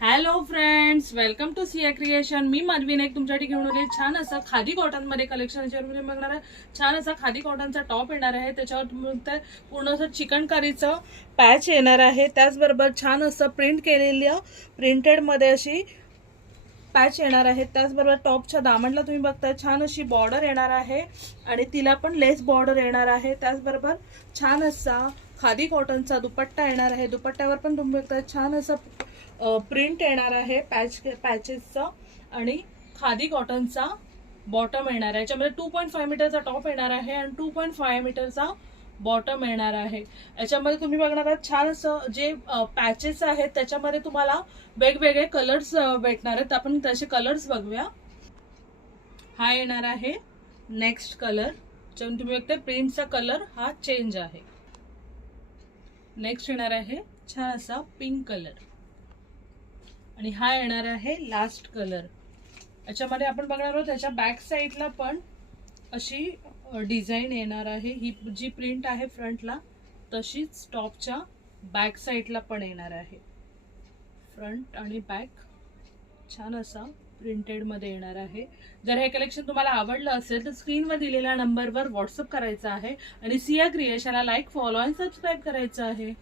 Hello friends, welcome to Siya creation. मी माधवी नाईक तुमच्यासाठी घेऊन आले छान असं खादी कॉटन मध्ये कलेक्शन. याच्यावर बघणार आहे छान असा खादी कॉटनचा टॉप येणार आहे. त्याच्यावर पूर्ण असं चिकनकारीचं पॅच येणार आहे. त्याचबरोबर छान असं प्रिंट केलेलं प्रिंटेड मध्ये अशी पॅच येणार आहे. त्याचबरोबर टॉपच्या दामणला तुम्ही बघताय छान अशी बॉर्डर येणार आहे आणि तिला पण लेस बॉर्डर येणार आहे. त्याचबरोबर छान असा खादी कॉटनचा दुपट्टा येणार आहे. दुपट्ट्यावर पण तुम्ही बघताय छान असं प्रिंट येणार आहे पॅचेसचा आणि खादी कॉटनचा बॉटम येणार आहे. याच्यामध्ये 2.5 मीटरचा टॉप येणार आहे आणि 2.5 मीटरचा बॉटम येणार आहे. याच्यामध्ये तुम्ही बघणार आहात छान असं जे पॅचेस आहेत त्याच्यामध्ये तुम्हाला वेगवेगळे कलर्स भेटणार आहेत. आपण तसे कलर्स बघूया. हा येणार आहे नेक्स्ट कलर. तुम्ही बघताय प्रिंटचा कलर हा चेंज आहे. नेक्स्ट येणार आहे छान असा पिंक कलर आणि हा येणार आहे लास्ट कलर. याच्यामध्ये आपण बघणार आहोत त्याच्या बॅक साईडला पण अशी डिझाईन येणार आहे. ही जी प्रिंट आहे फ्रंटला तशीच टॉपच्या बॅक साईडला पण येणार आहे. फ्रंट आणि बॅक छान असा प्रिंटेड मध्ये येणार आहे. जर हे कलेक्शन तुम्हाला आवडलं असेल तर स्क्रीनवर दिलेल्या नंबरवर व्हॉट्सअप करायचा आहे आणि सिया क्रिएशनला लाईक, फॉलो आणि सबस्क्राईब करायचं आहे.